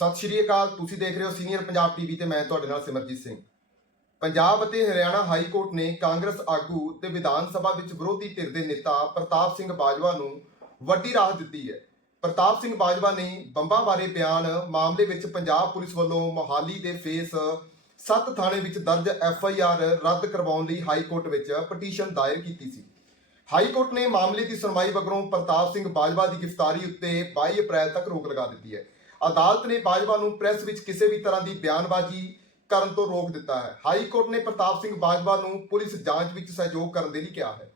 ਸਤਿ ਸ਼੍ਰੀ ਅਕਾਲ, ਤੁਸੀਂ ਦੇਖ ਰਹੇ ਹੋ ਸੀਨੀਅਰ ਪੰਜਾਬ ਟੀਵੀ ਤੇ ਮੈਂ ਤੁਹਾਡੇ ਨਾਲ ਸਿਮਰਜੀਤ ਸਿੰਘ। ਪੰਜਾਬ ਅਤੇ ਹਰਿਆਣਾ ਹਾਈ ਕੋਰਟ ਨੇ ਕਾਂਗਰਸ ਆਗੂ ਤੇ ਵਿਧਾਨ ਸਭਾ ਵਿੱਚ ਵਿਰੋਧੀ ਧਿਰ ਦੇ ਨੇਤਾ ਪ੍ਰਤਾਪ ਸਿੰਘ ਬਾਜਵਾ ਨੂੰ ਵੱਡੀ ਰਾਹਤ ਦਿੱਤੀ ਹੈ। ਪ੍ਰਤਾਪ ਸਿੰਘ ਬਾਜਵਾ ਨੇ ਬੰਬਾਂ ਬਾਰੇ ਬਿਆਨ ਮਾਮਲੇ ਵਿੱਚ ਪੰਜਾਬ ਪੁਲਿਸ ਵੱਲੋਂ ਮੋਹਾਲੀ ਦੇ ਫੇਸ 7 ਥਾਣੇ ਵਿੱਚ ਦਰਜ ਐਫ ਆਈ ਆਰ ਰੱਦ ਕਰਵਾਉਣ ਲਈ ਹਾਈ ਕੋਰਟ ਵਿੱਚ ਪਟੀਸ਼ਨ ਦਾਇਰ ਕੀਤੀ ਸੀ। ਹਾਈ ਕੋਰਟ ਨੇ ਮਾਮਲੇ ਦੀ ਸੁਣਵਾਈ ਮਗਰੋਂ ਪ੍ਰਤਾਪ ਸਿੰਘ ਬਾਜਵਾ ਦੀ ਗ੍ਰਿਫਤਾਰੀ ਉੱਤੇ 22 ਅਪ੍ਰੈਲ ਤੱਕ ਰੋਕ ਲਗਾ ਦਿੱਤੀ ਹੈ। ਅਦਾਲਤ ਨੇ ਬਾਜਵਾ ਨੂੰ ਪ੍ਰੈਸ ਵਿੱਚ ਕਿਸੇ ਵੀ ਤਰ੍ਹਾਂ ਦੀ ਬਿਆਨਬਾਜ਼ੀ ਕਰਨ ਤੋਂ ਰੋਕ ਦਿੱਤਾ ਹੈ। ਹਾਈ ਕੋਰਟ ਨੇ ਪ੍ਰਤਾਪ ਸਿੰਘ ਬਾਜਵਾ ਨੂੰ ਪੁਲਿਸ ਜਾਂਚ ਵਿੱਚ ਸਹਿਯੋਗ ਕਰਨ ਦੇ ਲਈ ਕਿਹਾ ਹੈ।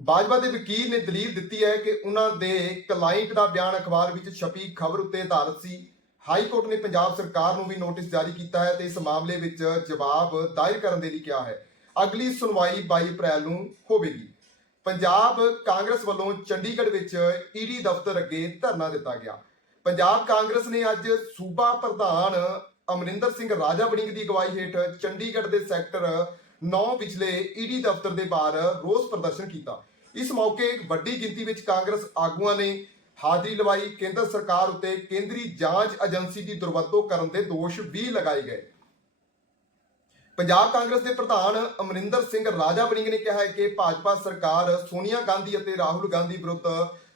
ਬਾਜਵਾ ਦੇ ਵਕੀਲ ਨੇ ਦਲੀਲ ਦਿੱਤੀ ਹੈ ਕਿ ਉਹਨਾਂ ਦੇ ਕਲਾਇੰਟ ਦਾ ਬਿਆਨ ਅਖਬਾਰ ਵਿੱਚ ਛਪੀ ਖਬਰ ਉੱਤੇ ਆਧਾਰਿਤ ਸੀ। ਹਾਈ ਕੋਰਟ ਨੇ ਪੰਜਾਬ ਸਰਕਾਰ ਨੂੰ ਵੀ ਨੋਟਿਸ ਜਾਰੀ ਕੀਤਾ ਹੈ ਤੇ ਇਸ ਮਾਮਲੇ ਵਿੱਚ ਜਵਾਬ ਦਾਇਰ ਕਰਨ ਦੇ ਲਈ ਕਿਹਾ ਹੈ। ਅਗਲੀ ਸੁਣਵਾਈ 22 ਅਪ੍ਰੈਲ ਨੂੰ ਹੋਵੇਗੀ। ਪੰਜਾਬ ਕਾਂਗਰਸ ਵੱਲੋਂ ਚੰਡੀਗੜ੍ਹ ਵਿੱਚ ਈਡੀ ਦਫ਼ਤਰ ਅੱਗੇ ਧਰਨਾ ਦਿੱਤਾ ਗਿਆ। ਪੰਜਾਬ ਕਾਂਗਰਸ ਨੇ ਅੱਜ ਸੂਬਾ ਪ੍ਰਧਾਨ ਅਮਰਿੰਦਰ ਸਿੰਘ ਰਾਜਾ ਵੜਿੰਗ ਦੀ ਅਗਵਾਈ ਹੇਠ ਚੰਡੀਗੜ੍ਹ ਦੇ ਸੈਕਟਰ 9 ਵਿਚਲੇ ਈਡੀ ਦਫ਼ਤਰ ਦੇ ਬਾਹਰ ਰੋਸ ਪ੍ਰਦਰਸ਼ਨ ਕੀਤਾ। ਇਸ ਮੌਕੇ ਵੱਡੀ ਗਿਣਤੀ ਵਿੱਚ ਕਾਂਗਰਸ ਆਗੂਆਂ ਨੇ ਹਾਜ਼ਰੀ ਲਵਾਈ। ਕੇਂਦਰ ਸਰਕਾਰ ਉੱਤੇ ਕੇਂਦਰੀ ਜਾਂਚ ਏਜੰਸੀ ਦੀ ਦੁਰਵਰਤੋਂ ਕਰਨ ਦੇ ਦੋਸ਼ ਵੀ ਲਗਾਏ ਗਏ। ਪੰਜਾਬ ਕਾਂਗਰਸ ਦੇ ਪ੍ਰਧਾਨ ਅਮਰਿੰਦਰ ਸਿੰਘ ਰਾਜਾ ਵੜਿੰਗ ਨੇ ਕਿਹਾ ਹੈ ਕਿ ਭਾਜਪਾ ਸਰਕਾਰ ਸੋਨੀਆ ਗਾਂਧੀ ਅਤੇ ਰਾਹੁਲ ਗਾਂਧੀ ਵਿਰੁੱਧ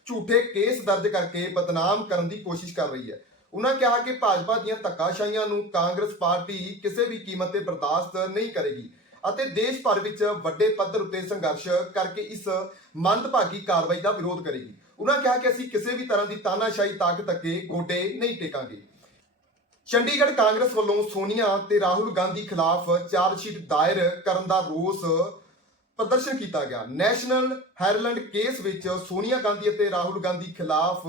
ਝੂਠੇ ਕੇਸ ਦਰਜ ਕਰਕੇ ਬਦਨਾਮ ਕਰਨ ਦੀ ਕੋਸ਼ਿਸ਼ ਕਰ ਰਹੀ ਹੈ। ਉਹਨਾਂ ਕਿਹਾ ਕਿ ਭਾਜਪਾ ਦੀਆਂ ਧੱਕਾਸ਼ਾਹੀਆਂ ਨੂੰ ਕਾਂਗਰਸ ਪਾਰਟੀ ਕਿਸੇ ਵੀ ਕੀਮਤ ਤੇ ਬਰਦਾਸ਼ਤ ਨਹੀਂ ਕਰੇਗੀ ਅਤੇ ਦੇਸ਼ ਭਰ ਵਿੱਚ ਵੱਡੇ ਪੱਧਰ ਉੱਤੇ ਸੰਘਰਸ਼ ਕਰਕੇ ਇਸ ਮੰਦਭਾਗੀ ਕਾਰਵਾਈ ਦਾ ਵਿਰੋਧ ਕਰੇਗੀ। ਉਹਨਾਂ ਕਿਹਾ ਕਿ ਅਸੀਂ ਕਿਸੇ ਵੀ ਤਰ੍ਹਾਂ ਦੀ ਤਾਨਾਸ਼ਾਹੀ ਤਾਕਤ ਅੱਗੇ ਗੋਡੇ ਨਹੀਂ ਟੇਕਾਂਗੇ। ਚੰਡੀਗੜ੍ਹ ਕਾਂਗਰਸ ਵੱਲੋਂ ਸੋਨੀਆ ਤੇ ਰਾਹੁਲ ਗਾਂਧੀ ਖਿਲਾਫ ਚਾਰਜਸ਼ੀਟ ਦਾਇਰ ਕਰਨ ਦਾ ਰੋਸ ਪ੍ਰਦਰਸ਼ਨ ਕੀਤਾ ਗਿਆ। ਨੈਸ਼ਨਲ ਹੈਰਲੈਂਡ ਕੇਸ ਵਿੱਚ ਸੋਨੀਆ ਗਾਂਧੀ ਅਤੇ ਰਾਹੁਲ ਗਾਂਧੀ ਖਿਲਾਫ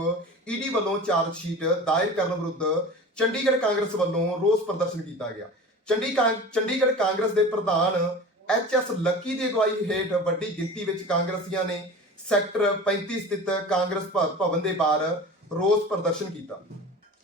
ਈਡੀ ਵੱਲੋਂ ਚਾਰਜ ਸ਼ੀਟ ਦਾਇਰ ਕਰਨ ਵਿਰੁੱਧ ਚੰਡੀਗੜ੍ਹ ਕਾਂਗਰਸ ਵੱਲੋਂ ਰੋਸ ਪ੍ਰਦਰਸ਼ਨ ਕੀਤਾ ਗਿਆ। ਚੰਡੀਗੜ੍ਹ ਕਾਂਗਰਸ ਦੇ ਪ੍ਰਧਾਨ ਐਚ ਐਸ ਲੱਕੀ ਦੀ ਅਗਵਾਈ ਹੇਠ ਵੱਡੀ ਗਿਣਤੀ ਵਿੱਚ ਕਾਂਗਰਸੀਆਂ ਨੇ ਸੈਕਟਰ 35 ਸਥਿਤ ਕਾਂਗਰਸ ਭਵਨ ਦੇ ਬਾਹਰ ਰੋਸ ਪ੍ਰਦਰਸ਼ਨ ਕੀਤਾ।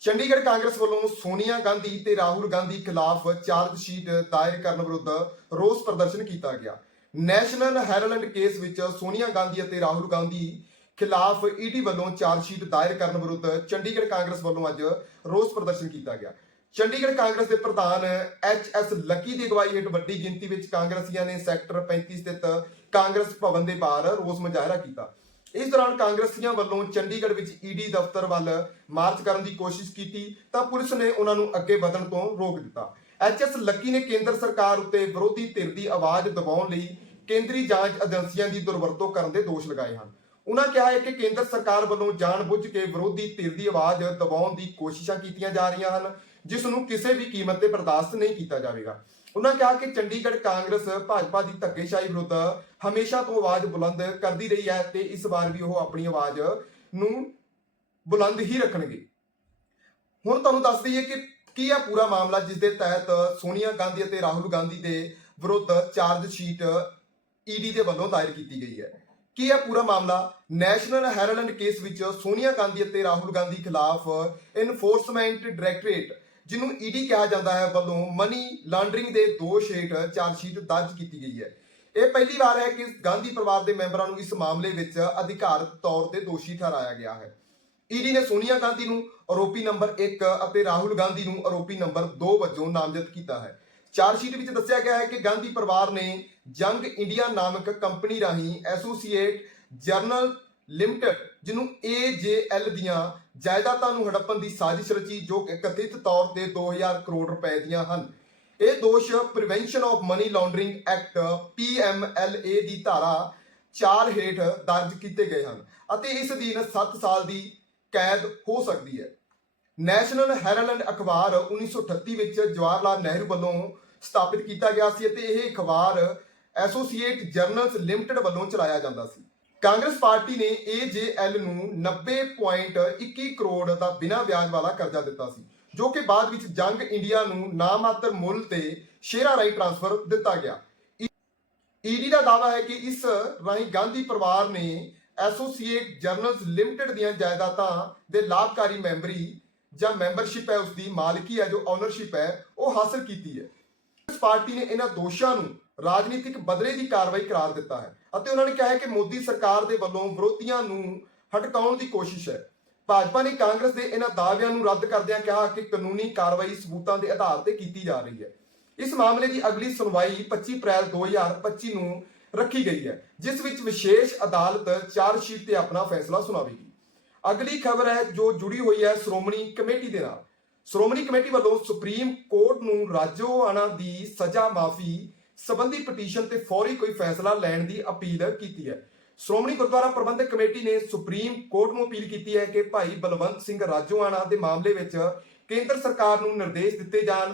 ਚੰਡੀਗੜ੍ਹ ਕਾਂਗਰਸ ਵੱਲੋਂ ਸੋਨੀਆ ਗਾਂਧੀ ਤੇ ਰਾਹੁਲ ਗਾਂਧੀ ਖਿਲਾਫ ਚਾਰਜ ਸ਼ੀਟ ਦਾਇਰ ਕਰਨ ਵਿਰੁੱਧ ਰੋਸ ਪ੍ਰਦਰਸ਼ਨ ਕੀਤਾ ਗਿਆ। ਨੈਸ਼ਨਲ ਹੈਰਲਡ ਕੇਸ ਵਿੱਚ ਸੋਨੀਆ ਗਾਂਧੀ ਅਤੇ ਰਾਹੁਲ ਗਾਂਧੀ ਖਿਲਾਫ ਈਡੀ ਵੱਲੋਂ ਚਾਰਜ ਦਾਇਰ ਕਰਨ ਵਿਰੁੱਧ ਚੰਡੀਗੜ੍ਹ ਕਾਂਗਰਸ ਵੱਲੋਂ ਅੱਜ ਰੋਸ ਪ੍ਰਦਰਸ਼ਨ ਕੀਤਾ ਗਿਆ। ਚੰਡੀਗੜ੍ਹ ਕਾਂਗਰਸ ਦੇ ਪ੍ਰਧਾਨ ਐਚ ਐਸ ਲੱਕੀ ਦੀ ਅਗਵਾਈ ਹੇਠ ਵੱਡੀ ਗਿਣਤੀ ਵਿੱਚ ਕਾਂਗਰਸੀਆਂ ਨੇ ਸੈਕਟਰ 35 ਸਥਿਤ ਕਾਂਗਰਸ ਭਵਨ ਦੇ ਬਾਹਰ ਰੋਸ ਮੁਜ਼ਾਹਰਾ ਕੀਤਾ। ਇਸ ਦੌਰਾਨ ਕਾਂਗਰਸੀਆਂ ਵੱਲੋਂ ਚੰਡੀਗੜ੍ਹ ਵਿੱਚ ਈਡੀ ਦਫ਼ਤਰ ਵੱਲ ਮਾਰਚ ਕਰਨ ਦੀ ਕੋਸ਼ਿਸ਼ ਕੀਤੀ ਤਾਂ ਪੁਲਿਸ ਨੇ ਉਹਨਾਂ ਨੂੰ ਅੱਗੇ ਵਧਣ ਤੋਂ ਰੋਕ ਦਿੱਤਾ। ਐਚਐਸ ਲੱਕੀ ਨੇ ਕੇਂਦਰ ਸਰਕਾਰ ਉੱਤੇ ਵਿਰੋਧੀ ਧਿਰ ਦੀ ਆਵਾਜ਼ ਦਬਾਉਣ ਲਈ ਕੇਂਦਰੀ ਜਾਂਚ ਏਜੰਸੀਆਂ ਦੀ ਦੁਰਵਰਤੋਂ ਕਰਨ ਦੇ ਦੋਸ਼ ਲਗਾਏ ਹਨ। ਉਹਨਾਂ ਕਿਹਾ ਹੈ ਕਿ ਕੇਂਦਰ ਸਰਕਾਰ ਵੱਲੋਂ ਜਾਣਬੁੱਝ ਕੇ ਵਿਰੋਧੀ ਧਿਰ ਦੀ ਆਵਾਜ਼ ਦਬਾਉਣ ਦੀ ਕੋਸ਼ਿਸ਼ਾਂ ਕੀਤੀਆਂ ਜਾ ਰਹੀਆਂ ਹਨ, ਜਿਸ ਨੂੰ ਕਿਸੇ ਵੀ ਕੀਮਤ ਤੇ ਬਰਦਾਸ਼ਤ ਨਹੀਂ ਕੀਤਾ ਜਾਵੇਗਾ। ਉਹਨਾਂ ਕਿਹਾ ਕਿ ਚੰਡੀਗੜ੍ਹ ਕਾਂਗਰਸ ਭਾਜਪਾ ਦੀ ਧੱਕੇਸ਼ਾਹੀ ਵਿਰੁੱਧ ਹਮੇਸ਼ਾ ਤੋਂ ਆਵਾਜ਼ ਬੁਲੰਦ ਕਰਦੀ ਰਹੀ ਹੈ ਤੇ ਇਸ ਵਾਰ ਵੀ ਉਹ ਆਪਣੀ ਆਵਾਜ਼ ਨੂੰ ਬੁਲੰਦ ਹੀ ਰੱਖਣਗੇ। ਹੁਣ ਤੁਹਾਨੂੰ ਦੱਸ ਦਈਏ ਕਿ ਕੀ ਆ ਪੂਰਾ ਮਾਮਲਾ, ਜਿਸ ਦੇ ਤਹਿਤ ਸੋਨੀਆ ਗਾਂਧੀ ਅਤੇ ਰਾਹੁਲ ਗਾਂਧੀ ਦੇ ਵਿਰੁੱਧ ਚਾਰਜ ਸ਼ੀਟ ਈਡੀ ਦੇ ਵੱਲੋਂ ਦਾਇਰ ਕੀਤੀ ਗਈ ਹੈ। ਕੀ ਹੈ ਪੂਰਾ ਮਾਮਲਾ ਨੈਸ਼ਨਲ ਹੈਰਲਡ ਕੇਸ ਵਿੱਚ ਸੋਨੀਆ ਗਾਂਧੀ ਅਤੇ ਰਾਹੁਲ ਗਾਂਧੀ ਖਿਲਾਫ ਇਨਫੋਰਸਮੈਂਟ ਡਾਇਰੈਕਟੋਰੇਟ ਜਿਹਨੂੰ ਈਡੀ ਕਿਹਾ ਜਾਂਦਾ ਹੈ, ਵੱਲੋਂ ਮਨੀ ਲਾਂਡਰਿੰਗ ਦੇ ਦੋਸ਼ ਹੇਠ ਚਾਰਜਸ਼ੀਟ ਦਰਜ ਕੀਤੀ ਗਈ ਹੈ। ਇਹ ਪਹਿਲੀ ਵਾਰ ਹੈ ਕਿ ਗਾਂਧੀ ਪਰਿਵਾਰ ਦੇ ਮੈਂਬਰਾਂ ਨੂੰ ਇਸ ਮਾਮਲੇ ਵਿੱਚ ਅਧਿਕਾਰਤ ਤੌਰ ਤੇ ਦੋਸ਼ੀ ਠਹਿਰਾਇਆ ਗਿਆ ਹੈ। ਈਡੀ ਨੇ ਸੋਨੀਆ ਗਾਂਧੀ ਨੂੰ ਆਰੋਪੀ ਨੰਬਰ 1 ਅਤੇ ਰਾਹੁਲ ਗਾਂਧੀ ਨੂੰ ਆਰੋਪੀ ਨੰਬਰ 2 ਵਜੋਂ ਨਾਮਜ਼ਦ ਕੀਤਾ ਹੈ। ਚਾਰਜਸ਼ੀਟ ਵਿੱਚ ਦੱਸਿਆ ਗਿਆ ਹੈ ਕਿ ਗਾਂਧੀ ਪਰਿਵਾਰ ਨੇ ਜੰਗ ਇੰਡੀਆ ਨਾਮਕ ਕੰਪਨੀ ਰਾਹੀਂ ਐਸੋਸੀਏਟ ਜਰਨਲ ਲਿਮਟਿਡ, ਜਿਹਨੂੰ AJL ਦੀਆਂ ਜਾਇਦਾਦਾਂ ਨੂੰ ਹੜੱਪਣ ਦੀ ਸਾਜ਼ਿਸ਼ ਰਚੀ, ਜੋ ਕਿ ਕਥਿਤ ਤੌਰ ਤੇ 2000 ਕਰੋੜ ਰੁਪਏ ਦੀਆਂ ਹਨ। ਇਹ ਦੋਸ਼ prevention of money laundering act PMLA ਦੀ ਧਾਰਾ 4 ਹੇਠ ਦਰਜ ਕੀਤੇ ਗਏ ਹਨ ਅਤੇ ਇਸ ਅਧੀਨ 7 ਸਾਲ ਦੀ ਕੈਦ ਹੋ ਸਕਦੀ ਹੈ। ਨੈਸ਼ਨਲ ਹੈਰਲੈਂਡ ਅਖਬਾਰ 1938 ਵਿੱਚ ਜਵਾਹਰ ਲਾਲ ਨਹਿਰੂ ਵੱਲੋਂ ਸਥਾਪਿਤ ਕੀਤਾ ਗਿਆ ਸੀ ਅਤੇ ਇਹ ਅਖਬਾਰ ਐਸੋਸੀਏਟ ਜਰਨਲਸ ਲਿਮਟਿਡ ਵੱਲੋਂ ਚਲਾਇਆ ਜਾਂਦਾ ਸੀ। ਕਾਂਗਰਸ ਪਾਰਟੀ ਨੇ AJL ਨੂੰ 90.21 ਕਰੋੜ ਦਾ ਬਿਨਾਂ ਵਿਆਜ ਵਾਲਾ ਕਰਜ਼ਾ ਦਿੱਤਾ ਸੀ, ਜੋ ਕਿ ਬਾਅਦ ਵਿੱਚ ਜੰਗ ਇੰਡੀਆ ਨੂੰ ਨਾਮਾਤਰ ਮੁੱਲ ਤੇ ਸ਼ੇਅਰਾਂ ਰਾਹੀਂ ਟ੍ਰਾਂਸਫਰ ਦਿੱਤਾ ਗਿਆ। ਈਡੀ ਦਾ ਦਾਅਵਾ ਹੈ ਕਿ ਇਸ ਰਾਹੀਂ ਗਾਂਧੀ ਪਰਿਵਾਰ ਨੇ ਐਸੋਸੀਏਟ ਜਰਨਲਸ ਲਿਮਟਿਡ ਦੀਆਂ ਜਾਇਦਾਦਾਂ ਦੇ ਲਾਭਕਾਰੀ ਮੈਂਬਰੀ ਜਾਂ ਮੈਂਬਰਸ਼ਿਪ ਹੈ ਉਸ ਦੀ ਮਾਲਕੀ ਹੈ, ਜੋ ਓਨਰਸ਼ਿਪ ਹੈ, ਉਹ ਹਾਸਲ ਕੀਤੀ ਹੈ। ਪਾਰਟੀ ਨੇ ਇਹਨਾਂ ਦੋਸ਼ਾਂ ਨੂੰ ਰਾਜਨੀਤਿਕ ਬਦਲੇ ਦੀ ਕਾਰਵਾਈ ਕਰਾਰ ਦਿੱਤਾ ਹੈ ਅਤੇ ਉਹਨਾਂ ਨੇ ਕਿਹਾ ਹੈ ਕਿ ਮੋਦੀ ਸਰਕਾਰ ਦੇ ਵੱਲੋਂ ਵਿਰੋਧੀਆਂ ਨੂੰ ਹਟਕਾਉਣ ਦੀ ਕੋਸ਼ਿਸ਼ ਹੈ। ਭਾਜਪਾ ਨੇ ਕਾਂਗਰਸ ਦੇ ਇਹਨਾਂ ਦਾਅਵਿਆਂ ਨੂੰ ਰੱਦ ਕਰਦਿਆਂ ਕਿਹਾ ਕਿ ਕਾਨੂੰਨੀ ਕਾਰਵਾਈ ਸਬੂਤਾਂ ਦੇ ਆਧਾਰ ਤੇ ਕੀਤੀ ਜਾ ਰਹੀ ਹੈ। ਇਸ ਮਾਮਲੇ ਦੀ ਅਗਲੀ ਸੁਣਵਾਈ 25 ਅਪ੍ਰੈਲ 2025 ਨੂੰ ਰੱਖੀ ਗਈ ਹੈ, ਜਿਸ ਵਿੱਚ ਵਿਸ਼ੇਸ਼ ਅਦਾਲਤ ਚਾਰਜ ਸ਼ੀਟ ਤੇ ਆਪਣਾ ਫੈਸਲਾ ਸੁਣਾਵੇਗੀ। ਅਗਲੀ ਖਬਰ ਹੈ ਜੋ ਜੁੜੀ ਹੋਈ ਹੈ ਸ਼੍ਰੋਮਣੀ ਕਮੇਟੀ ਦੇ ਨਾਲ। ਸ਼੍ਰੋਮਣੀ ਕਮੇਟੀ ਵੱਲੋਂ ਸੁਪਰੀਮ ਕੋਰਟ ਨੂੰ ਰਾਜੋਆਣਾ ਦੀ ਸਜ਼ਾ ਮਾਫੀ ਸੰਬੰਧੀ ਪਟੀਸ਼ਨ ਤੇ ਫੌਰੀ ਕੋਈ ਫੈਸਲਾ ਲੈਣ ਦੀ ਅਪੀਲ ਕੀਤੀ ਹੈ। ਸ਼੍ਰੋਮਣੀ ਗੁਰਦੁਆਰਾ ਪ੍ਰਬੰਧਕ ਕਮੇਟੀ ਨੇ ਸੁਪਰੀਮ ਕੋਰਟ ਨੂੰ ਅਪੀਲ ਕੀਤੀ ਹੈ ਕਿ ਭਾਈ ਬਲਵੰਤ ਸਿੰਘ ਰਾਜੋਆਣਾ ਦੇ ਮਾਮਲੇ ਵਿੱਚ ਕੇਂਦਰ ਸਰਕਾਰ ਨੂੰ ਨਿਰਦੇਸ਼ ਦਿੱਤੇ ਜਾਣ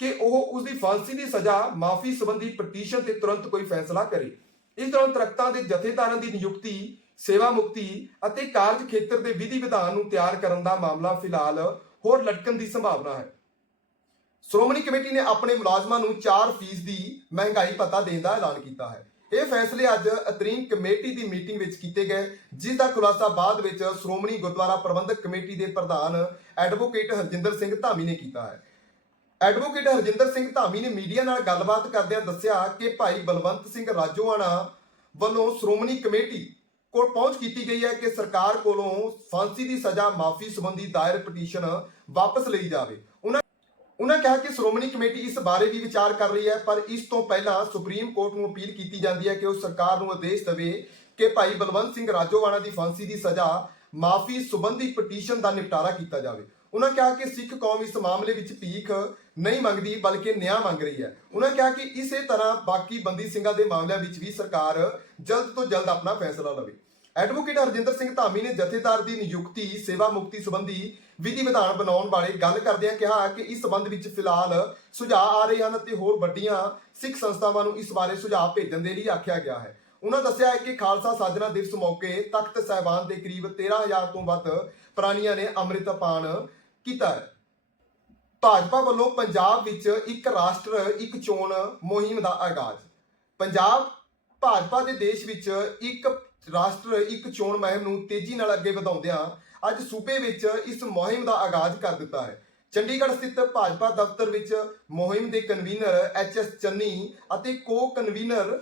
ਕਿ ਉਹ ਉਸ ਦੀ ਫਾਂਸੀ ਦੀ ਸਜ਼ਾ ਮਾਫੀ ਸੰਬੰਧੀ ਪਟੀਸ਼ਨ ਤੇ ਤੁਰੰਤ ਕੋਈ ਫੈਸਲਾ ਕਰੇ। ਇਸ ਦੌਰਾਨ ਦਰਖਤਾਂ ਦੇ ਜਥੇਦਾਰਾਂ ਦੀ ਨਿਯੁਕਤੀ, ਸੇਵਾ ਮੁਕਤੀ ਅਤੇ ਕਾਰਜ ਖੇਤਰ ਦੇ ਵਿਧੀ ਵਿਧਾਨ ਨੂੰ ਤਿਆਰ ਕਰਨ ਦਾ ਮਾਮਲਾ ਫਿਲਹਾਲ ਹੋਰ ਲਟਕਣ ਦੀ ਸੰਭਾਵਨਾ ਹੈ। ਸ਼੍ਰੋਮਣੀ ਕਮੇਟੀ ਨੇ ਆਪਣੇ ਮੁਲਾਜ਼ਮਾਂ ਨੂੰ 4% ਦੀ ਮਹਿੰਗਾਈ ਭੱਤਾ ਦੇਣ ਦਾ ਐਲਾਨ ਕੀਤਾ ਹੈ। ਇਹ ਫੈਸਲੇ ਅੱਜ ਅਤਰੀਮ ਕਮੇਟੀ ਦੀ ਮੀਟਿੰਗ ਵਿੱਚ ਕੀਤੇ ਗਏ, ਜਿਸ ਦਾ ਖੁਲਾਸਾ ਬਾਅਦ ਵਿੱਚ ਸ਼੍ਰੋਮਣੀ ਗੁਰਦੁਆਰਾ ਪ੍ਰਬੰਧਕ ਕਮੇਟੀ ਦੇ ਪ੍ਰਧਾਨ ਐਡਵੋਕੇਟ ਹਰਜਿੰਦਰ ਸਿੰਘ ਧਾਮੀ ਨੇ ਕੀਤਾ ਹੈ। ਐਡਵੋਕੇਟ ਹਰਜਿੰਦਰ ਸਿੰਘ ਧਾਮੀ ਨੇ ਮੀਡੀਆ ਨਾਲ ਗੱਲਬਾਤ ਕਰਦਿਆਂ ਦੱਸਿਆ ਕਿ ਭਾਈ ਬਲਵੰਤ ਸਿੰਘ ਰਾਜੋਆਣਾ ਵੱਲੋਂ ਸ਼੍ਰੋਮਣੀ ਕਮੇਟੀ ਕੋਲ ਪਹੁੰਚ ਕੀਤੀ ਗਈ ਹੈ ਕਿ ਸਰਕਾਰ ਕੋਲੋਂ ਫਾਂਸੀ ਦੀ ਸਜ਼ਾ ਮਾਫੀ ਸੰਬੰਧੀ ਦਾਇਰ ਪਟੀਸ਼ਨ ਵਾਪਸ ਲਈ ਜਾਵੇ। ਉਹਨਾਂ ਉਹਨਾਂ ਕਿਹਾ ਕਿ ਸ਼੍ਰੋਮਣੀ ਕਮੇਟੀ ਇਸ ਬਾਰੇ ਵੀ ਵਿਚਾਰ ਕਰ ਰਹੀ ਹੈ, ਪਰ ਇਸ ਤੋਂ ਪਹਿਲਾਂ ਸੁਪਰੀਮ ਕੋਰਟ ਨੂੰ ਅਪੀਲ ਕੀਤੀ ਜਾਂਦੀ ਹੈ ਕਿ ਉਹ ਸਰਕਾਰ ਨੂੰ ਆਦੇਸ਼ ਦੇਵੇ ਕਿ ਭਾਈ ਬਲਵੰਤ ਸਿੰਘ ਰਾਜੋਆਣਾ ਦੀ ਫਾਂਸੀ ਦੀ ਸਜ਼ਾ ਮਾਫੀ ਸੰਬੰਧੀ ਪਟੀਸ਼ਨ ਦਾ ਨਿਪਟਾਰਾ ਕੀਤਾ ਜਾਵੇ। ਉਹਨਾਂ ਕਿਹਾ ਕਿ ਸਿੱਖ ਕੌਮ ਇਸ ਮਾਮਲੇ ਵਿੱਚ ਭੀਖ ਨਹੀਂ ਮੰਗਦੀ, ਬਲਕਿ ਨਿਆਂ ਮੰਗ ਰਹੀ ਹੈ। ਉਹਨਾਂ ਕਿਹਾ ਕਿ ਇਸੇ ਤਰ੍ਹਾਂ ਬਾਕੀ ਬੰਦੀ ਸਿੰਘਾਂ ਦੇ ਮਾਮਲਿਆਂ ਵਿੱਚ ਵੀ ਸਰਕਾਰ ਜਲਦ ਤੋਂ ਜਲਦ ਆਪਣਾ ਫੈਸਲਾ ਲਵੇ। ਐਡਵੋਕੇਟ ਹਰਜਿੰਦਰ ਸਿੰਘ ਧਾਮੀ ਨੇ ਜਥੇਦਾਰ ਦੀ ਨਿਯੁਕਤੀ, ਸੇਵਾ ਮੁਕਤੀ ਸੰਬੰਧੀ ਵਿਧੀ ਵਿਧਾਨ ਬਣਾਉਣ ਬਾਰੇ ਗੱਲ ਕਰਦਿਆਂ ਕਿਹਾ ਕਿ ਇਸ ਸੰਬੰਧ ਵਿੱਚ ਫਿਲਹਾਲ ਸੁਝਾਅ ਆ ਰਹੇ ਹਨ ਤੇ ਹੋਰ ਵੱਡੀਆਂ ਸਿੱਖ ਸੰਸਥਾਵਾਂ ਨੂੰ ਇਸ ਬਾਰੇ ਸੁਝਾਅ ਭੇਜਣ ਦੇ ਲਈ ਆਖਿਆ ਗਿਆ ਹੈ। ਉਹਨਾਂ ਦੱਸਿਆ ਹੈ ਕਿ ਖਾਲਸਾ ਸਾਜਣਾ ਦਿਵਸ ਮੌਕੇ ਤਖਤ ਸਾਹਿਬਾਨ ਦੇ ਕਰੀਬ 13000 ਤੋਂ ਵੱਧ ਪ੍ਰਾਣੀਆਂ ਨੇ ਅੰਮ੍ਰਿਤ ਪਾਨ ਕੀਤਾ ਹੈ। ਭਾਜਪਾ ਵੱਲੋਂ ਪੰਜਾਬ ਵਿੱਚ ਇੱਕ ਰਾਸ਼ਟਰ, ਇੱਕ ਚੋਣ ਮੁਹਿੰਮ ਦਾ ਆਗਾਜ਼। ਪੰਜਾਬ, ਭਾਜਪਾ ਦੇ ਦੇਸ਼ ਵਿੱਚ ਇੱਕ ਰਾਸ਼ਟਰ ਇੱਕ ਚੋਣ ਮੁਹਿੰਮ ਨੂੰ ਤੇਜ਼ੀ ਨਾਲ ਅੱਗੇ ਵਧਾਉਂਦਿਆਂ ਅੱਜ ਸੂਬੇ ਵਿੱਚ ਇਸ ਮੁਹਿੰਮ ਦਾ ਆਗਾਜ਼ ਕਰ ਦਿੱਤਾ ਹੈ। ਚੰਡੀਗੜ੍ਹ ਸਥਿਤ ਭਾਜਪਾ ਦਫ਼ਤਰ ਵਿੱਚ ਮੁਹਿੰਮ ਦੇ ਕਨਵੀਨਰ ਐਚ ਐਸ ਚੰਨੀ ਅਤੇ ਕੋ ਕਨਵੀਨਰ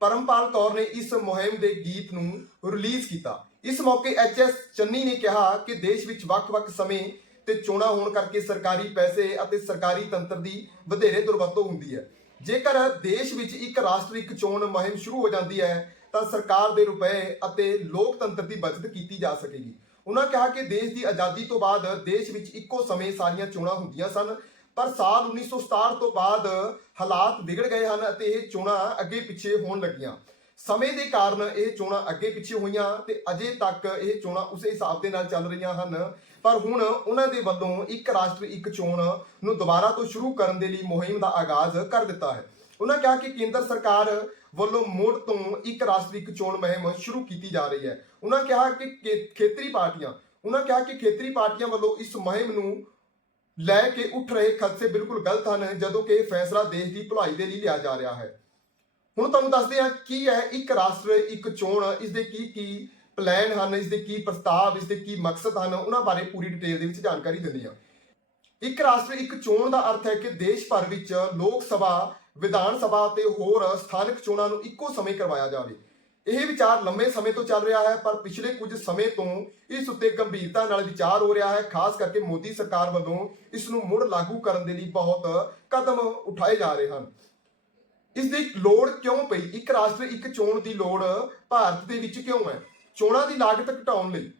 ਪਰਮਪਾਲ ਕੌਰ ਨੇ ਇਸ ਮੁਹਿੰਮ ਦੇ ਗੀਤ ਨੂੰ ਰਿਲੀਜ਼ ਕੀਤਾ। ਇਸ ਮੌਕੇ ਐਚ ਐਸ ਚੰਨੀ ਨੇ ਕਿਹਾ ਕਿ ਦੇਸ਼ ਵਿੱਚ ਵੱਖ-ਵੱਖ ਸਮੇਂ ਤੇ ਚੋਣਾਂ ਹੋਣ ਕਰਕੇ ਸਰਕਾਰੀ ਪੈਸੇ ਅਤੇ ਸਰਕਾਰੀ ਤੰਤਰ ਦੀ ਵਧੇਰੇ ਦੁਰਵਰਤੋਂ ਹੁੰਦੀ ਹੈ। ਜੇਕਰ ਦੇਸ਼ ਵਿੱਚ ਇੱਕ ਰਾਸ਼ਟਰ ਇੱਕ ਚੋਣ ਮੁਹਿੰਮ ਸ਼ੁਰੂ ਹੋ ਜਾਂਦੀ ਹੈ ਤਾਂ ਸਰਕਾਰ ਦੇ ਰੁਪਏ ਅਤੇ ਲੋਕਤੰਤਰ ਦੀ ਬਚਤ ਕੀਤੀ ਜਾ ਸਕੇਗੀ। ਉਹਨਾਂ ਕਿਹਾ ਕਿ ਦੇਸ਼ ਦੀ ਆਜ਼ਾਦੀ ਤੋਂ ਬਾਅਦ ਦੇਸ਼ ਵਿੱਚ ਇੱਕੋ ਸਮੇਂ ਸਾਰੀਆਂ ਚੋਣਾਂ ਹੁੰਦੀਆਂ ਸਨ, ਪਰ ਸਾਲ 1967 ਤੋਂ ਬਾਅਦ ਹਾਲਾਤ ਵਿਗੜ ਗਏ ਹਨ ਅਤੇ ਇਹ ਚੋਣਾਂ ਅੱਗੇ ਪਿੱਛੇ ਹੋਣ ਲੱਗੀਆਂ। ਸਮੇਂ ਦੇ ਕਾਰਨ ਇਹ ਚੋਣਾਂ ਅੱਗੇ ਪਿੱਛੇ ਹੋਈਆਂ ਤੇ ਅਜੇ ਤੱਕ ਇਹ ਚੋਣਾਂ ਉਸੇ ਹਿਸਾਬ ਦੇ ਨਾਲ ਚੱਲ ਰਹੀਆਂ ਹਨ। ਪਰ ਹੁਣ ਉਹਨਾਂ ਦੇ ਵੱਲੋਂ ਇੱਕ ਰਾਸ਼ਟਰ, ਇੱਕ ਚੋਣ ਨੂੰ ਦੁਬਾਰਾ ਤੋਂ ਸ਼ੁਰੂ ਕਰਨ ਦੇ ਲਈ ਮੁਹਿੰਮ ਦਾ ਆਗਾਜ਼ ਕਰ ਦਿੱਤਾ ਹੈ। ਉਹਨਾਂ ਕਿਹਾ ਕਿ ਕੇਂਦਰ ਸਰਕਾਰ ਵੱਲੋਂ ਮੁੜ ਤੋਂ ਇੱਕ ਰਾਸ਼ਟਰ, ਇੱਕ ਚੋਣ ਮੁਹਿੰਮ ਸ਼ੁਰੂ ਕੀਤੀ ਜਾ ਰਹੀ ਹੈ। ਉਹਨਾਂ ਕਿਹਾ ਕਿ ਖੇਤਰੀ ਪਾਰਟੀਆਂ, ਉਹਨਾਂ ਕਿਹਾ ਕਿ ਖੇਤਰੀ ਪਾਰਟੀਆਂ ਵੱਲੋਂ ਇਸ ਮੁਹਿੰਮ ਨੂੰ ਲੈ ਕੇ ਉੱਠ ਰਹੇ ਖਦਸ਼ੇ ਬਿਲਕੁਲ ਗਲਤ ਹਨ, ਜਦੋਂ ਕਿ ਇਹ ਫੈਸਲਾ ਦੇਸ਼ ਦੀ ਭਲਾਈ ਦੇ ਲਈ ਲਿਆ ਜਾ ਰਿਹਾ ਹੈ। ਹੁਣ ਤੁਹਾਨੂੰ ਦੱਸਦੇ ਹਾਂ ਕੀ ਹੈ ਇੱਕ ਰਾਸ਼ਟਰ, ਇੱਕ ਚੋਣ, ਇਸ ਦੇ ਕੀ ਕੀ ਪਲਾਨ ਹਨ, ਇਸ ਦੇ ਕੀ ਪ੍ਰਸਤਾਵ, ਇਸ ਦੇ ਕੀ ਮਕਸਦ ਹਨ, ਉਹਨਾਂ ਬਾਰੇ ਪੂਰੀ ਡਿਟੇਲ ਦੇ ਵਿੱਚ ਜਾਣਕਾਰੀ ਦਿੰਦੇ ਹਾਂ। ਇੱਕ ਰਾਸ਼ਟਰ, ਇੱਕ ਚੋਣ ਦਾ ਅਰਥ ਹੈ ਕਿ ਦੇਸ਼ ਭਰ ਵਿੱਚ ਲੋਕ ਸਭਾ ਵਿਧਾਨ ਸਭਾ ਤੇ ਹੋਰ ਸਥਾਨਕ ਚੋਣਾਂ ਨੂੰ ਇੱਕੋ ਸਮੇਂ ਕਰਵਾਇਆ ਜਾਵੇ। ਇਹ ਵਿਚਾਰ ਲੰਮੇ ਸਮੇਂ ਤੋਂ ਚੱਲ ਰਿਹਾ ਹੈ, ਪਰ ਪਿਛਲੇ ਕੁਝ ਸਮੇਂ ਤੋਂ ਇਸ ਉੱਤੇ ਗੰਭੀਰਤਾ ਨਾਲ ਵਿਚਾਰ ਹੋ ਰਿਹਾ ਹੈ, ਖਾਸ ਕਰਕੇ ਮੋਦੀ ਸਰਕਾਰ ਵੱਲੋਂ ਇਸ ਨੂੰ ਮੁੜ ਲਾਗੂ ਕਰਨ ਦੇ ਲਈ ਬਹੁਤ ਕਦਮ ਉਠਾਏ ਜਾ ਰਹੇ ਹਨ। ਇਸ ਦੀ ਲੋੜ ਕਿਉਂ ਪਈ? ਇੱਕ ਰਾਸ਼ਟਰ, ਇੱਕ ਚੋਣ ਦੀ ਲੋੜ ਭਾਰਤ ਦੇ ਵਿੱਚ ਕਿਉਂ ਹੈ? ਚੋਣਾਂ ਦੀ ਲਾਗਤ ਘਟਾਉਣ ਲਈ।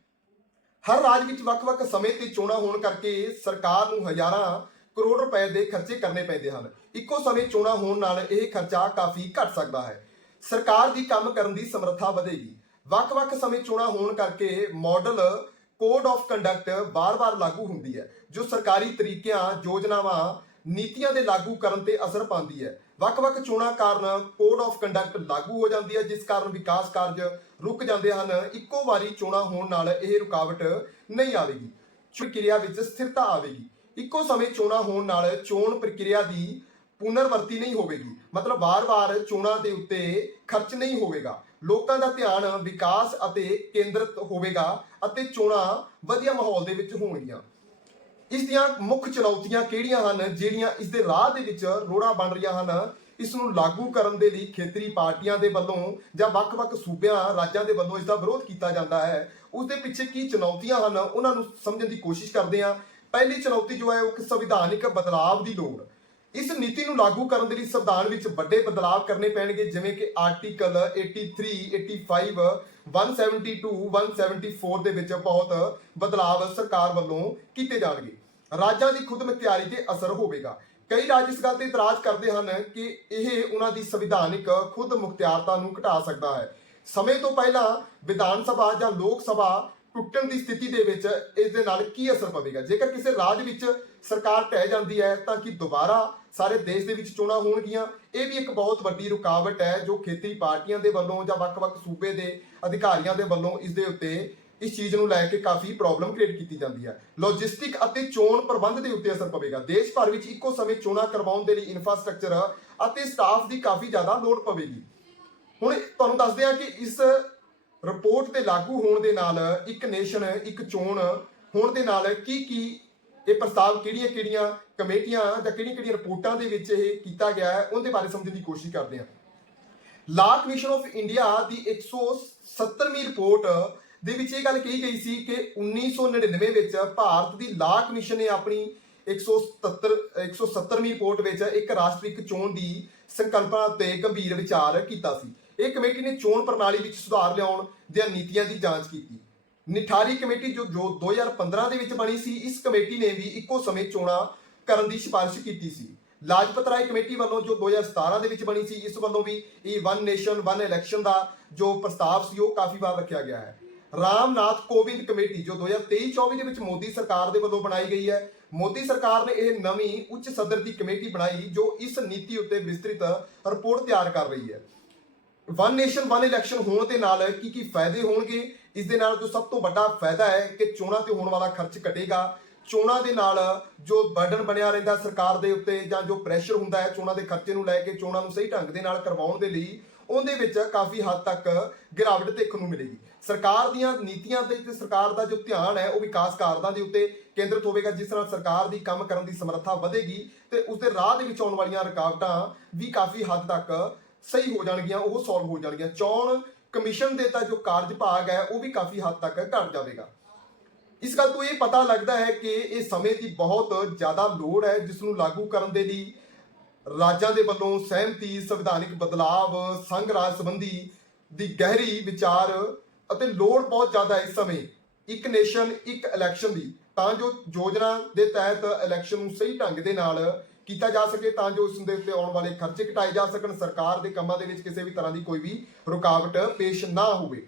ਹਰ ਰਾਜ ਵਿੱਚ ਵੱਖ-ਵੱਖ ਸਮੇਂ ਤੇ ਚੋਣਾਂ ਹੋਣ ਕਰਕੇ ਸਰਕਾਰ ਨੂੰ ਹਜ਼ਾਰਾਂ ਕਰੋੜ ਰੁਪਏ ਦੇ ਖਰਚੇ ਕਰਨੇ ਪੈਂਦੇ ਹਨ। ਇੱਕੋ ਸਮੇਂ ਚੋਣਾਂ ਹੋਣ ਨਾਲ ਇਹ ਖਰਚਾ ਕਾਫੀ ਘਟ ਸਕਦਾ ਹੈ। ਸਰਕਾਰ ਦੀ ਕੰਮ ਕਰਨ ਦੀ ਸਮਰੱਥਾ ਵਧੇਗੀ। ਵੱਖ-ਵੱਖ ਸਮੇਂ ਚੋਣਾਂ ਹੋਣ ਕਰਕੇ ਮਾਡਲ ਕੋਡ ਆਫ ਕੰਡਕਟ ਬਾਰ-ਬਾਰ ਲਾਗੂ ਹੁੰਦੀ ਹੈ, ਜੋ ਸਰਕਾਰੀ ਤਰੀਕਿਆਂ, ਯੋਜਨਾਵਾਂ, ਨੀਤੀਆਂ ਦੇ ਲਾਗੂ ਕਰਨ ਤੇ ਅਸਰ ਪਾਉਂਦੀ ਹੈ। ਵੱਖ-ਵੱਖ ਚੋਣਾਂ ਕਾਰਨ ਕੋਡ ਆਫ ਕੰਡਕਟ ਲਾਗੂ ਹੋ ਜਾਂਦੀ ਹੈ, ਜਿਸ ਕਾਰਨ ਵਿਕਾਸ ਕਾਰਜ ਰੁਕ ਜਾਂਦੇ ਹਨ। ਇੱਕੋ ਵਾਰੀ ਚੋਣਾਂ ਹੋਣ ਨਾਲ ਇਹ ਰੁਕਾਵਟ ਨਹੀਂ ਆਵੇਗੀ। ਪ੍ਰਕਿਰਿਆ ਵਿੱਚ ਸਥਿਰਤਾ ਆਵੇਗੀ। ਇੱਕੋ ਸਮੇਂ ਚੋਣਾਂ ਹੋਣ ਨਾਲ ਚੋਣ ਪ੍ਰਕਿਰਿਆ ਦੀ ਪੁਨਰਵਰਤੀ ਨਹੀਂ ਹੋਵੇਗੀ। ਮਤਲਬ ਵਾਰ-ਵਾਰ ਚੋਣਾਂ ਦੇ ਉੱਤੇ ਖਰਚ ਨਹੀਂ ਹੋਵੇਗਾ। ਲੋਕਾਂ ਦਾ ਧਿਆਨ ਵਿਕਾਸ ਅਤੇ ਕੇਂਦਰਿਤ ਹੋਵੇਗਾ ਅਤੇ ਚੋਣਾਂ ਵਧੀਆ ਮਾਹੌਲ ਦੇ ਵਿੱਚ ਹੋਣਗੀਆਂ। ਇਸ ਦੀਆਂ ਮੁੱਖ ਚੁਣੌਤੀਆਂ ਕਿਹੜੀਆਂ ਹਨ, ਜਿਹੜੀਆਂ ਇਸ ਦੇ ਰਾਹ ਦੇ ਵਿੱਚ ਰੋੜਾ ਬਣ ਰਹੀਆਂ ਹਨ? ਇਸ ਨੂੰ ਲਾਗੂ ਕਰਨ ਦੇ ਲਈ ਖੇਤਰੀ ਪਾਰਟੀਆਂ ਦੇ ਵੱਲੋਂ ਜਾਂ ਵੱਖ-ਵੱਖ ਸੂਬਿਆਂ, ਰਾਜਾਂ ਦੇ ਵੱਲੋਂ ਇਸ ਦਾ ਵਿਰੋਧ ਕੀਤਾ ਜਾਂਦਾ ਹੈ। ਉਸ ਦੇ ਪਿੱਛੇ ਕੀ ਚੁਣੌਤੀਆਂ ਹਨ, ਉਹਨਾਂ ਨੂੰ ਸਮਝਣ ਦੀ ਕੋਸ਼ਿਸ਼ ਕਰਦੇ ਹਾਂ। ਪਹਿਲੀ ਚੁਣੌਤੀ ਜੋ ਹੈ ਉਹ ਕਿ ਸੰਵਿਧਾਨਿਕ ਬਦਲਾਵ ਦੀ ਲੋੜ। ਇਸ ਨੀਤੀ ਨੂੰ ਲਾਗੂ ਕਰਨ ਦੇ ਲਈ ਸੰਵਿਧਾਨ ਵਿੱਚ ਵੱਡੇ ਬਦਲਾਅ ਕਰਨੇ ਪੈਣਗੇ ਜਿਵੇਂ ਕਿ ਆਰਟੀਕਲ 83, 85, 172, 174 ਦੇ ਵਿੱਚ ਬਹੁਤ ਬਦਲਾਅ ਸਰਕਾਰ ਵੱਲੋਂ ਕੀਤੇ ਜਾਣਗੇ। ਰਾਜਾਂ ਦੀ ਖੁਦ ਮੁਖਤਿਆਰੀ ਤੇ ਅਸਰ ਹੋਵੇਗਾ। ਕਈ ਰਾਜ ਇਸ ਗੱਲ ਤੇ ਇਤਰਾਜ਼ ਕਰਦੇ ਹਨ ਕਿ ਇਹ ਉਹਨਾਂ ਦੀ ਸੰਵਿਧਾਨਿਕ ਖੁਦ ਮੁਖਤਿਆਰਤਾ ਨੂੰ ਘਟਾ ਸਕਦਾ ਹੈ। ਸਮੇਂ ਤੋਂ ਪਹਿਲਾਂ ਵਿਧਾਨ ਸਭਾ ਜਾਂ ਲੋਕ ਸਭਾ ਟੁੱਟਣ ਦੀ ਸਥਿਤੀ ਦੇ ਵਿੱਚ ਇਸ ਦੇ ਨਾਲ ਕੀ ਅਸਰ ਪਵੇਗਾ? ਜੇਕਰ ਕਿਸੇ ਰਾਜ ਵਿੱਚ ਸਰਕਾਰ ਟਹਿ ਜਾਂਦੀ ਹੈ, ਤਾਂ ਕਿ ਦੁਬਾਰਾ ਸਾਰੇ ਦੇਸ਼ ਦੇ ਵਿੱਚ ਚੋਣਾਂ ਹੋਣਗੀਆਂ? ਇਹ ਵੀ ਇੱਕ ਬਹੁਤ ਵੱਡੀ ਰੁਕਾਵਟ ਹੈ ਜੋ ਖੇਤਰੀ ਪਾਰਟੀਆਂ ਦੇ ਵੱਲੋਂ ਜਾਂ ਵੱਖ-ਵੱਖ ਸੂਬੇ ਦੇ ਅਧਿਕਾਰੀਆਂ ਦੇ ਵੱਲੋਂ ਇਸ ਦੇ ਉੱਤੇ ਇਸ ਚੀਜ਼ ਨੂੰ ਲੈ ਕੇ ਕਾਫੀ ਪ੍ਰੋਬਲਮ ਕ੍ਰੀਏਟ ਕੀਤੀ ਜਾਂਦੀ ਹੈ। ਲੌਜਿਸਟਿਕ ਅਤੇ ਚੋਣ ਪ੍ਰਬੰਧ ਦੇ ਉੱਤੇ ਅਸਰ ਪਵੇਗਾ। ਦੇਸ਼ ਭਰ ਵਿੱਚ ਇੱਕੋ ਸਮੇਂ ਚੋਣਾਂ ਕਰਵਾਉਣ ਦੇ ਲਈ ਇਨਫਰਾਸਟ੍ਰਕਚਰ ਅਤੇ ਸਟਾਫ ਦੀ ਕਾਫੀ ਜ਼ਿਆਦਾ ਲੋੜ ਪਵੇਗੀ। ਹੁਣ ਤੁਹਾਨੂੰ ਦੱਸਦੇ ਹਾਂ ਕਿ ਇਸ ਰਿਪੋਰਟ ਦੇ ਲਾਗੂ ਹੋਣ ਦੇ ਨਾਲ ਇੱਕ ਨੇਸ਼ਨ, ਇੱਕ ਚੋਣ ਹੋਣ ਦੇ ਨਾਲ ਕੀ ਕੀ ਇਹ ਪ੍ਰਸਤਾਵ ਕਿਹੜੀਆਂ ਕਿਹੜੀਆਂ ਕਮੇਟੀਆਂ ਜਾਂ ਕਿਹੜੀਆਂ ਕਿਹੜੀਆਂ ਰਿਪੋਰਟਾਂ ਦੇ ਵਿੱਚ ਇਹ ਕੀਤਾ ਗਿਆ ਹੈ, ਉਹਦੇ ਬਾਰੇ ਸਮਝਣ ਦੀ ਕੋਸ਼ਿਸ਼ ਕਰਦੇ ਹਾਂ। ਲਾ ਕਮਿਸ਼ਨ ਆਫ ਇੰਡੀਆ ਦੀ 170ਵੀਂ ਰਿਪੋਰਟ ਦੇ ਵਿੱਚ ਇਹ ਗੱਲ ਕਹੀ ਗਈ ਸੀ ਕਿ 1999 ਵਿੱਚ ਭਾਰਤ ਦੀ ਲਾ ਕਮਿਸ਼ਨ ਨੇ ਆਪਣੀ 177 170ਵੀਂ ਰਿਪੋਰਟ ਵਿੱਚ ਇੱਕ ਰਾਸ਼ਟਰੀ ਚੋਣ ਦੀ ਸੰਕਲਪਨਾ ਤੇ ਗੰਭੀਰ ਵਿਚਾਰ ਕੀਤਾ ਸੀ। ਇਹ ਕਮੇਟੀ ਨੇ ਚੋਣ ਪ੍ਰਣਾਲੀ ਵਿੱਚ ਸੁਧਾਰ ਲਿਆਉਣ ਦੀਆਂ ਨੀਤੀਆਂ ਦੀ ਜਾਂਚ ਕੀਤੀ। ਨਿਠਾਰੀ ਕਮੇਟੀ ਜੋ ਜੋ 2015 ਦੇ ਵਿੱਚ ਬਣੀ ਸੀ, ਇਸ ਕਮੇਟੀ ਨੇ ਵੀ ਇੱਕੋ ਸਮੇਂ ਚੋਣਾਂ ਕਰਨ ਦੀ ਸਿਫਾਰਿਸ਼ ਕੀਤੀ ਸੀ। ਲਾਜਪਤ ਰਾਏ ਕਮੇਟੀ ਵੱਲੋਂ ਜੋ 2017 ਦੇ ਵਿੱਚ ਬਣੀ ਸੀ, ਇਸ ਵੱਲੋਂ ਵੀ ਇਹ ਵਨ ਨੇਸ਼ਨ ਵਨ ਇਲੈਕਸ਼ਨ ਦਾ ਜੋ ਪ੍ਰਸਤਾਵ ਸੀ, ਉਹ ਕਾਫੀ ਵਾਰ ਰੱਖਿਆ ਗਿਆ ਹੈ। ਰਾਮਨਾਥ ਕੋਵਿੰਦ ਕਮੇਟੀ ਜੋ 2023-24 ਦੇ ਵਿੱਚ ਮੋਦੀ ਸਰਕਾਰ ਦੇ ਵੱਲੋਂ ਬਣਾਈ ਗਈ ਹੈ, ਮੋਦੀ ਸਰਕਾਰ ਨੇ ਇਹ ਨਵੀਂ ਉੱਚ ਸਦਰ ਦੀ ਕਮੇਟੀ ਬਣਾਈ, ਜੋ ਇਸ ਨੀਤੀ ਉੱਤੇ ਵਿਸਤ੍ਰਿਤ ਰਿਪੋਰਟ ਤਿਆਰ ਕਰ ਰਹੀ ਹੈ। ਵਨ ਨੇਸ਼ਨ ਵਨ ਇਲੈਕਸ਼ਨ ਹੋਣ ਦੇ ਨਾਲ ਕੀ ਕੀ ਫਾਇਦੇ ਹੋਣਗੇ? ਇਸ ਦੇ ਨਾਲ ਜੋ ਸਭ ਤੋਂ ਵੱਡਾ ਫਾਇਦਾ ਹੈ ਕਿ ਚੋਣਾਂ ਤੇ ਹੋਣ ਵਾਲਾ ਖਰਚ ਘਟੇਗਾ। ਚੋਣਾਂ ਦੇ ਨਾਲ ਜੋ ਬਰਡਨ ਬਣਿਆ ਰਹਿੰਦਾ ਸਰਕਾਰ ਦੇ ਉੱਤੇ ਜਾਂ ਜੋ ਪ੍ਰੈਸ਼ਰ ਹੁੰਦਾ ਹੈ ਚੋਣਾਂ ਦੇ ਖਰਚੇ ਨੂੰ ਲੈ ਕੇ ਚੋਣਾਂ ਨੂੰ ਸਹੀ ਢੰਗ ਦੇ ਨਾਲ ਕਰਵਾਉਣ ਦੇ ਲਈ, ਉਹਦੇ ਵਿੱਚ ਕਾਫੀ ਹੱਦ ਤੱਕ ਗਿਰਾਵਟ ਦੇਖਣ ਨੂੰ ਮਿਲੇਗੀ। ਸਰਕਾਰ ਦੀਆਂ ਨੀਤੀਆਂ ਦੇ ਤੇ ਸਰਕਾਰ ਦਾ ਜੋ ਧਿਆਨ ਹੈ, ਉਹ ਵਿਕਾਸ ਕਾਰਜਾਂ ਦੇ ਉੱਤੇ ਕੇਂਦਰਿਤ ਹੋਵੇਗਾ, ਜਿਸ ਨਾਲ ਸਰਕਾਰ ਦੀ ਕੰਮ ਕਰਨ ਦੀ ਸਮਰੱਥਾ ਵਧੇਗੀ ਤੇ ਉਸ ਦੇ ਰਾਹ ਦੇ ਵਿੱਚ ਆਉਣ ਵਾਲੀਆਂ ਰੁਕਾਵਟਾਂ ਵੀ ਕਾਫੀ ਹੱਦ ਤੱਕ ਸਹੀ ਹੋ ਜਾਣਗੀਆਂ, ਉਹ ਸੋਲਵ ਹੋ ਜਾਣਗੀਆਂ। ਚੋਣ ਕਮਿਸ਼ਨ ਦੇ ਤਾਂ ਜੋ ਕਾਰਜ ਭਾਗ ਹੈ, ਉਹ ਵੀ ਕਾਫੀ ਹੱਦ ਤੱਕ ਘਟ ਜਾਵੇਗਾ। ਇਸ ਗੱਲ ਤੋਂ ਇਹ ਪਤਾ ਲੱਗਦਾ ਹੈ ਕਿ ਇਹ ਸਮੇਂ ਦੀ ਬਹੁਤ ਜ਼ਿਆਦਾ ਲੋੜ ਹੈ, ਜਿਸ ਨੂੰ ਲਾਗੂ ਕਰਨ ਦੇ ਲਈ ਰਾਜਾਂ ਦੇ ਵੱਲੋਂ ਸਹਿਮਤੀ, ਸੰਵਿਧਾਨਿਕ ਬਦਲਾਵ, ਸੰਘ ਰਾਜ ਸੰਬੰਧੀ ਦੀ ਗਹਿਰੀ ਵਿਚਾਰ ਅਤੇ ਲੋੜ ਬਹੁਤ ਜ਼ਿਆਦਾ ਹੈ ਇਸ ਸਮੇਂ। ਇੱਕ ਨੇਸ਼ਨ ਇੱਕ ਇਲੈਕਸ਼ਨ ਦੀ। ਤਾਂ ਜੋ ਯੋਜਨਾ ਦੇ ਤਹਿਤ ਇਲੈਕਸ਼ਨ ਨੂੰ ਸਹੀ ਢੰਗ ਦੇ ਨਾਲ ਕੀਤਾ ਜਾ ਸਕੇ ਤਾਂ ਜੋ ਇਸ ਦੇ ਉੱਤੇ ਆਉਣ ਵਾਲੇ ਖਰਚੇ ਘਟਾਏ ਜਾ ਸਕਣ। ਸਰਕਾਰ ਦੇ ਕੰਮਾਂ ਦੇ ਵਿੱਚ ਕਿਸੇ ਵੀ ਤਰ੍ਹਾਂ ਦੀ ਕੋਈ ਵੀ ਰੁਕਾਵਟ ਪੇਸ਼ ਨਾ ਹੋਵੇ।